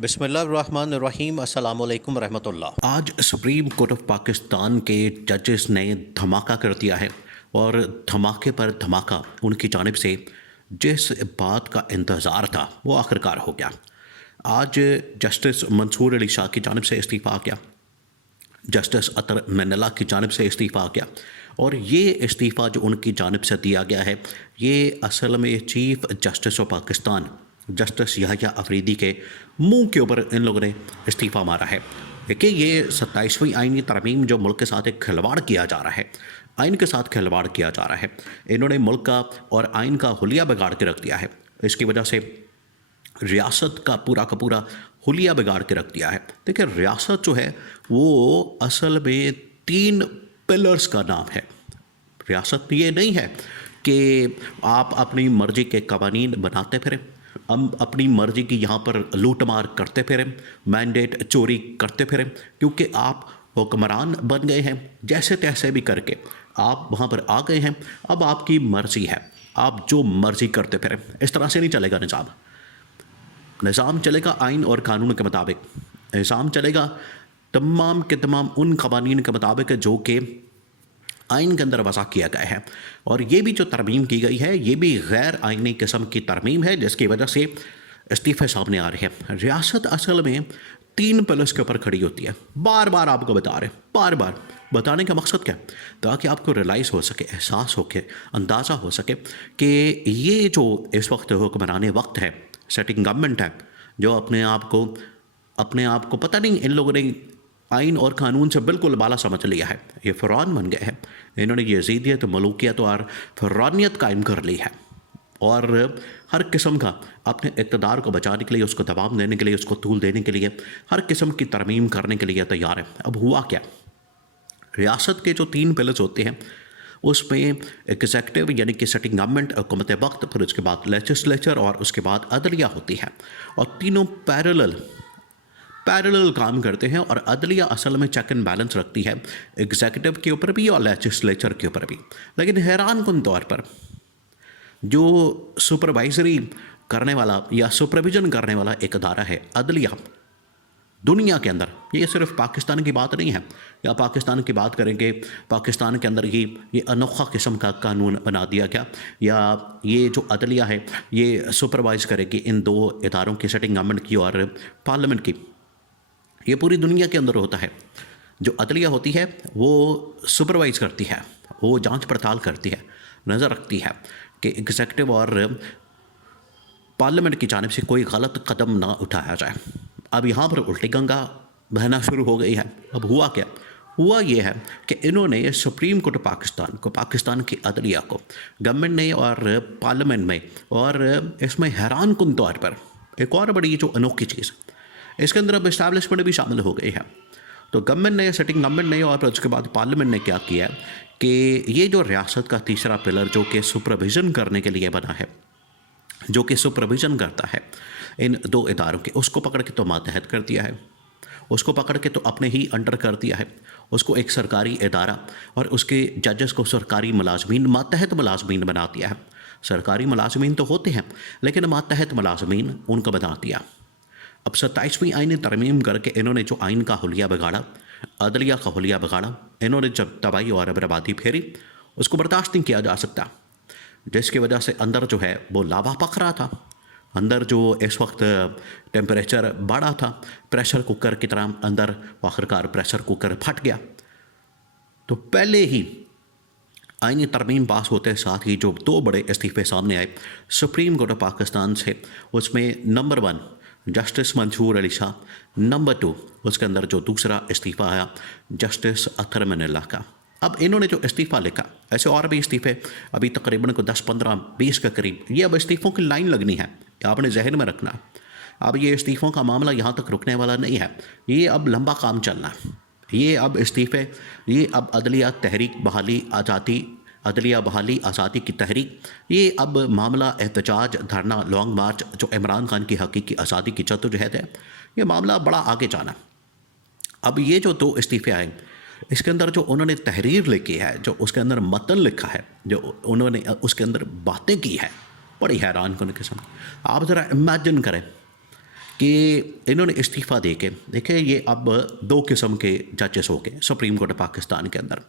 बिस्मिल्लाहिर्रहमानिर्रहीम अस्सलामुअलैकुम रहमतुल्लाह। आज सुप्रीम कोर्ट ऑफ पाकिस्तान के जजेस ने धमाका कर दिया है और धमाके पर धमाका उनकी जानिब से जिस बात का इंतज़ार था वो आखिरकार हो गया। आज जस्टिस मंसूर अली शाह की जानिब से इस्तीफ़ा आ गया, जस्टिस अतर मिन्नल्ला की जानिब से इस्तीफ़ा आ गया और ये इस्तीफ़ा जो उनकी जानिब से दिया गया है ये असल में chief justice of Pakistan justice Yahya Afridi के मुंह के ऊपर इन लोगों ने इस्तीफ़ा मारा है। देखिए, ये 27वीं आइनी तरमीम जो मुल्क के साथ एक खिलवाड़ किया जा रहा है, आइन के साथ खिलवाड़ किया जा रहा है। इन्होंने मुल्क का और आइन का हुलिया बिगाड़ के रख दिया है। इसकी वजह से रियासत का पूरा हुलिया बिगाड़ के रख दिया है। देखिए, रियासत जो है वो असल में 3 पिलर्स का नाम है। रियासत ये नहीं है कि आप अपनी मर्ज़ी के कवानीन बनाते फिरें, हम अपनी मर्ज़ी की यहाँ पर लूट मार करते फिरें, मैंडेट चोरी करते फिरें, क्योंकि आप हुक्मरान बन गए हैं। जैसे तैसे भी करके आप वहाँ पर आ गए हैं, अब आपकी मर्ज़ी है, आप जो मर्ज़ी करते फिरें। इस तरह से नहीं चलेगा निज़ाम। निज़ाम चलेगा आइन और कानून के मुताबिक। निज़ाम चलेगा तमाम के तमाम उन कवानीन के मुताबिक जो कि आइन के अंदर वज़ा किया गया है। और ये भी जो तरमीम की गई है ये भी गैर आइनी किस्म की तरमीम है, जिसकी वजह से इस्तीफ़े सामने आ रहे हैं। रियासत असल में 3 पिलर्स के ऊपर खड़ी होती है। बार बार आपको बता रहे हैं, बार बार बताने का मकसद क्या है, ताकि आपको रियलाइज़ हो सके, एहसास हो के अंदाज़ा हो सके कि ये जो इस वक्त हुक्मरान वक्त है, सेटिंग गवर्नमेंट है, जो अपने आप को पता नहीं इन लोगों ने आइन और कानून से बिल्कुल बाला समझ लिया है। ये फ़िरौन बन गए हैं। इन्होंने यज़ीदियत, मलूकियत और फ़िरौनियत कायम कर ली है और हर किस्म का अपने इक़्तिदार को बचाने के लिए, उसको दबाव देने के लिए, उसको तूल देने के लिए हर किस्म की तरमीम करने के लिए तैयार है। अब हुआ क्या, रियासत के जो 3 पिलर्स होते हैं उसमें एग्जीक्यूटिव यानी कि सेटिंग गवर्नमेंट, हुकूमत वक्त, फिर उसके बाद लेजिस्लेचर और उसके बाद अदलिया होती है और तीनों पैरेलल काम करते हैं। और अदलिया असल में चेक एंड बैलेंस रखती है एग्जीक्यूटिव के ऊपर भी और लेजिस्लेचर के ऊपर भी। लेकिन हैरान कुन तौर पर जो सुपरवाइजरी करने वाला या सुपरविजन करने वाला एक अदारा है अदलिया, दुनिया के अंदर, ये सिर्फ पाकिस्तान की बात नहीं है, या पाकिस्तान की बात करेंगे पाकिस्तान के अंदर ही ये अनोखा किस्म का कानून बना दिया गया, या ये जो अदलिया है ये सुपरवाइज़ करेगी इन 2 इदारों की, सेटिंग गवर्नमेंट की और पार्लियामेंट की। ये पूरी दुनिया के अंदर होता है। जो अदलिया होती है वो सुपरवाइज़ करती है, वो जांच पड़ताल करती है, नज़र रखती है कि एग्जीक्यूटिव और पार्लियामेंट की जानिब से कोई गलत कदम ना उठाया जाए। अब यहाँ पर उल्टी गंगा बहना शुरू हो गई है। अब हुआ क्या, हुआ ये है कि इन्होंने सुप्रीम कोर्ट पाकिस्तान को, पाकिस्तान की अदलिया को, गवर्नमेंट ने और पार्लियामेंट में, और इसमें हैरान कुन तौर पर एक और बड़ी जो अनोखी चीज़, इसके अंदर अब इस्टेब्लिशमेंट भी शामिल हो गई है। तो गवर्नमेंट ने, सेटिंग गवर्नमेंट ने और उसके बाद पार्लियामेंट ने क्या किया कि ये जो रियासत का तीसरा पिलर जो कि सुपरविज़न करने के लिए बना है, जो कि सुपरविज़न करता है इन 2 इदारों के, उसको पकड़ के तो मातहत कर दिया है, उसको पकड़ के तो अपने ही अंडर कर दिया है। उसको एक सरकारी इदारा और उसके जजेस को सरकारी मुलाजमीन, मातहत मुलाजमीन बना दिया है। सरकारी मुलाजमीन तो होते हैं लेकिन मातहत मुलाजमीन उनको बना दिया। अब 27वीं आइनी तरमीम करके इन्होंने जो आइन का हुलिया बिगाड़ा, अदलिया का हुलिया बिगाड़ा, इन्होंने जब तबाही और बर्बादी फेरी, उसको बर्दाश्त नहीं किया जा सकता। जिसकी वजह से अंदर जो है वो लावा पक रहा था, अंदर जो इस वक्त टेम्परेचर बढ़ा था, प्रेशर कुकर की तरह अंदर आखिरकार प्रेशर कुकर फट गया। तो पहले ही आइनी तरमीम पास होते साथ ही जो 2 बड़े इस्तीफ़े सामने आए सुप्रीम कोर्ट ऑफ पाकिस्तान से, उसमें number 1 justice Mansoor Ali Shah, number 2 उसके अंदर जो दूसरा इस्तीफ़ा आया जस्टिस अतर मिन्नल्ला का। अब इन्होंने जो इस्तीफ़ा लिखा, ऐसे और भी इस्तीफ़े अभी तकरीबन को 10, 15, 20 के करीब, ये अब इस्तीफ़ों की लाइन लगनी है, आपने जहन में रखना। अब ये इस्तीफ़ों का मामला यहाँ तक रुकने वाला नहीं है, ये अब लंबा काम चलना है। ये अब इस्तीफ़े, ये अब अदलिया तहरीक बहाली आज़ादी, अदलिया बहाली आज़ादी की तहरीक, ये अब मामला एहतजाज, धरना, लॉन्ग मार्च, जो इमरान खान की हकीकी आज़ादी की जद्दोजहद है, ये मामला बड़ा आगे जाना। अब ये जो 2 इस्तीफ़े आए, इसके अंदर जो उन्होंने तहरीर लिखी है, जो उसके अंदर मतन लिखा है, जो उन्होंने उसके अंदर बातें की है, बड़ी हैरान कुन किस्म। आप ज़रा इमेजिन करें कि इन्होंने इस्तीफ़ा दे के देखिए, ये अब दो किस्म के जजेस हो गए सुप्रीम कोर्ट पाकिस्तान के अंदर।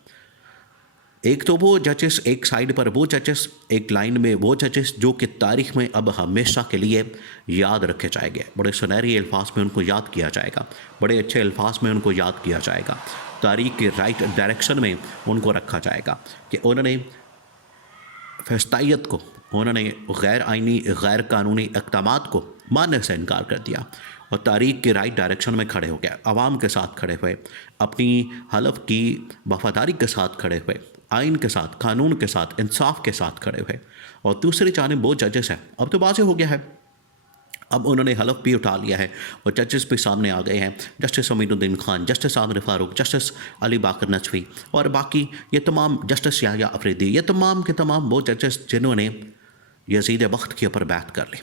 एक तो वो जजेस, एक साइड पर वो जजेस, एक लाइन में वो जजेस जो कि तारीख में अब हमेशा के लिए याद रखे जाएंगे। बड़े सुनहरी अल्फाज में उनको याद किया जाएगा, बड़े अच्छे अल्फाज में उनको याद किया जाएगा, तारीख के राइट डायरेक्शन में उनको रखा जाएगा कि उन्होंने फैस्ताइत को, उन्होंने गैर आइनी गैर कानूनी इक़दामात को मानने से इनकार कर दिया और तारीख के राइट डायरेक्शन में खड़े हो गए, आवाम के साथ खड़े हुए, अपनी हलफ की वफादारी के साथ खड़े हुए, आइन के साथ, कानून के साथ, इंसाफ के साथ खड़े हुए। और दूसरी जानिब वो जजेस हैं, अब तो वाज़ेह हो गया है, अब उन्होंने हलफ भी उठा लिया है और जजेस भी सामने आ गए हैं, Justice Aminuddin Khan, Justice Amir Farooq, Justice Ali Baqar Naqvi और बाकी ये तमाम, जस्टिस याह्या अफरीदी, ये तमाम के तमाम वो जजेस जिन्होंने यजीद वक्त के ऊपर बैत कर ली,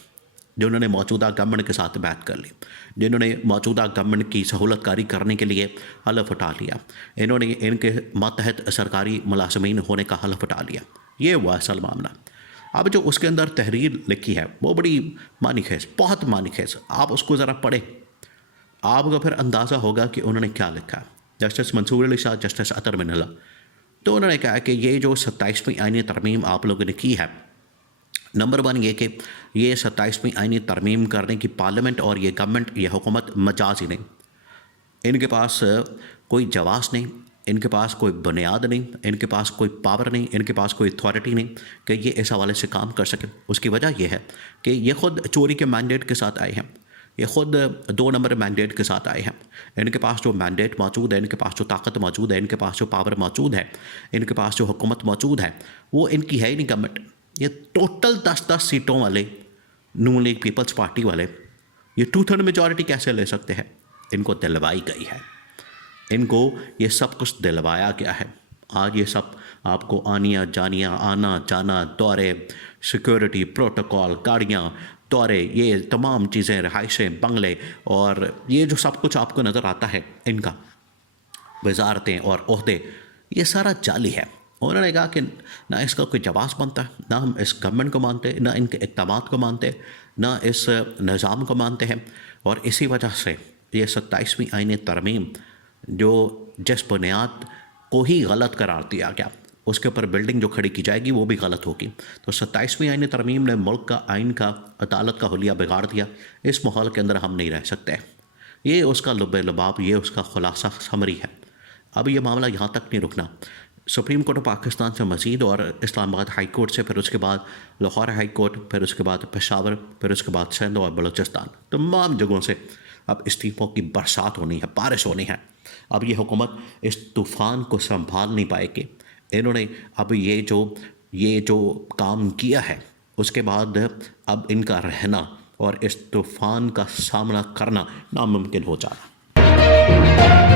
जिन्होंने मौजूदा गवर्नमेंट के साथ बैत कर ली, जिन्होंने मौजूदा गवर्नमेंट की सहूलतकारी करने के लिए हलफ उठा लिया, इन्होंने इनके मातहत सरकारी मुलाजमीन होने का हलफ उठा लिया। ये हुआ असल मामला। अब जो उसके अंदर तहरीर लिखी है वो बड़ी मानी खेज, बहुत मानी खेज। आप उसको ज़रा पढ़े, आपको फिर अंदाज़ा होगा कि उन्होंने क्या लिखा है। जस्टिस मंसूर अली शाह, जस्टिस अतर मिनल्ला, तो उन्होंने कहा कि ये जो 27वीं आईनी तरमीम आप लोगों ने की है, नंबर वन ये कि ये 27वीं आईनी तरमीम करने की पार्लियामेंट और ये गवर्नमेंट, ये हुकूमत मजाज ही नहीं, इनके पास कोई जवाज़ नहीं, इनके पास कोई बुनियाद नहीं, इनके पास कोई पावर नहीं, इनके पास कोई अथॉरिटी नहीं कि ये इस हवाले से काम कर सकें। उसकी वजह यह है कि ये ख़ुद चोरी के मैंडेट के साथ आए हैं, ये ख़ुद 2 नंबर मैंडेट के साथ आए हैं। इनके पास जो मैंडेट मौजूद है, इनके पास जो ताकत मौजूद है, इनके पास जो पावर मौजूद है, इनके पास जो हुकूमत मौजूद है, वो इनकी है ही नहीं गवर्नमेंट। ये टोटल 10-10 सीटों वाले नून लीग पीपल्स पार्टी वाले ये 2/3 मेजॉरिटी कैसे ले सकते हैं? इनको दिलवाई गई है, इनको ये सब कुछ दिलवाया गया है। आज ये सब आपको आनियाँ जानियाँ, आना जाना, दौरे, सिक्योरिटी प्रोटोकॉल, गाड़ियाँ, दौरे, ये तमाम चीज़ें, रहाइशें, बंगले और ये जो सब कुछ आपको नज़र आता है, इनका वजारतें और ओहदे, ये सारा जाली है। उन्होंने कहा कि ना इसका कोई जवाब बनता है, ना हम इस गवर्नमेंट को मानते, ना इनके इक़दामात को मानते, ना इस निज़ाम को मानते हैं। और इसी वजह से ये 27वीं आईनी तरमीम जो जिस बुनियाद को ही गलत करार दिया गया, उसके ऊपर बिल्डिंग जो खड़ी की जाएगी वो भी गलत होगी। तो 27वीं आईनी तरमीम ने मुल्क का आइन का, अदालत का हुलिया बिगाड़ दिया। इस माहौल के अंदर हम नहीं रह सकते। ये उसका लुब्बे लुबाब, ये उसका खुलासा समरी है। अब ये मामला यहाँ तक नहीं रुकना। सुप्रीम कोर्ट ऑफ पाकिस्तान से मज़ीद और इस्लामाबाद हाई कोर्ट से, फिर उसके बाद लाहौर हाई कोर्ट, फिर उसके बाद पेशावर, फिर उसके बाद सिंध और बलूचिस्तान, तमाम जगहों से अब इस्तीफ़ों की बरसात होनी है, बारिश होनी है। अब ये हुकूमत इस तूफ़ान को संभाल नहीं पाएगी। इन्होंने अब ये जो काम किया है, उसके बाद अब इनका रहना और इस तूफ़ान का सामना करना नामुमकिन हो जाना।